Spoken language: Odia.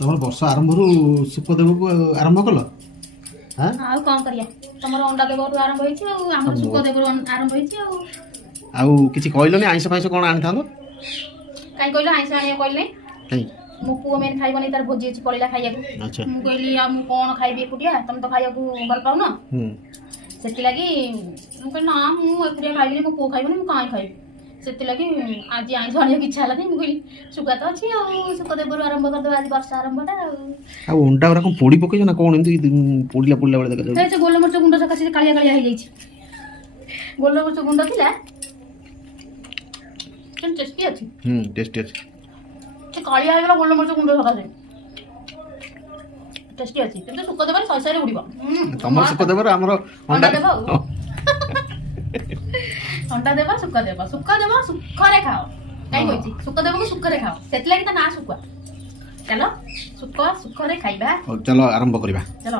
ତମର ବର୍ଷ ଆରମ୍ଭରୁ ସୁଖଦେବକୁ ଆରମ୍ଭ କଲ? ହାଁ ଆଉ କଣ କରିବା, ତମର ଅଣ୍ଡା ଦେବରୁ ଆରମ୍ଭ ହେଇଛି ଆଉ ଆମର ସୁଖଦେବରୁ ଆରମ୍ଭ ହେଇଛି ଆଉ କିଛି କହିଲନି ଆଇଁଷ ଫାଇଁଷ କ'ଣ ଆଣିଥାନ୍ତ? କାଇଁ କହିଲ ଆଇଁଷ ଆଣିବାକୁ କହିଲେ? କାଇଁ? ମୋ ପୁଅ ମେନ୍ ଖାଇବନି, ତାର ଭୋଜି ଅଛି ପଳେଇଲା ଖାଇବାକୁ। ଆଚ୍ଛା। ମୁଁ କହିଲି ଆଉ ମୁଁ କ'ଣ ଖାଇବି ଏକୁଟିଆ, ତମେ ତ ଖାଇବାକୁ ଭଲ ପାଉନ। ସେଥିଲାଗି ମୁଁ କହିଲି ନା ମୁଁ ଏକୁଟିଆ ଖାଇବିନି, ମୋ ପୁଅ ଖାଇବନି, ମୁଁ କାହିଁ ଖାଇବି। ସେଥିଲାଗି ଆଜି ଆଇଁଷ ଆଣିବାକୁ ଇଚ୍ଛା ହେଲାନି। ମୁଁ କହିଲି ଶୁଖା ତ ଅଛି ଆଉ ସୁଖଦେବରୁ ଆରମ୍ଭ କରିଦେବା ଆଜି ବର୍ଷ ଆରମ୍ଭଟା ଆଉ ଅଣ୍ଡା ଗୁରା କ'ଣ ପୋଡ଼ି ପକେଇଛ ନା କ'ଣ ଏମିତି ପୋଡ଼ିଲା ପୋଡ଼ିଲା ଭଳିଆ ଦେଖାଯାଉଛି? ସେ ଗୋଲମରିଚ ଗୁଣ୍ଡ ସକାଶେ କାଳିଆ କାଳିଆ ହେଇଯାଇଛି। ଗୋଲମରିଚ ଗୁଣ୍ଡ ଥିଲା କିନ୍ତୁ ଟେଷ୍ଟି ଅଛି। ଟେଷ୍ଟି ଅଛି। ସେ କାଳିଆ ହେଇଗଲା ଗୋଲମରିଚ ଗୁଣ୍ଡ ସକାଶେ। ଟେଷ୍ଟି ଅଛି କିନ୍ତୁ ସୁଖଦେବରେ ଶହେ ଶହେରେ ଉଡ଼ିବ। ତମର ସୁଖଦେବର ଆମର ଅଣ୍ଡା ଦେବ ଆଉ ଅଣ୍ଡା ଦେବ ସୁଖ ଦେବ ସୁଖରେ ଖାଅ। କାଇଁ କହିଛି ସୁଖଦେବକୁ ସୁଖରେ ଖାଅ, ସେଥିଲାଗି ତା ନାଁ ଶୁଖୁଆ। ଚାଲ ସୁଖରେ ଖାଇବା। ଚାଲ ଆରମ୍ଭ କରିବା। ଚାଲ।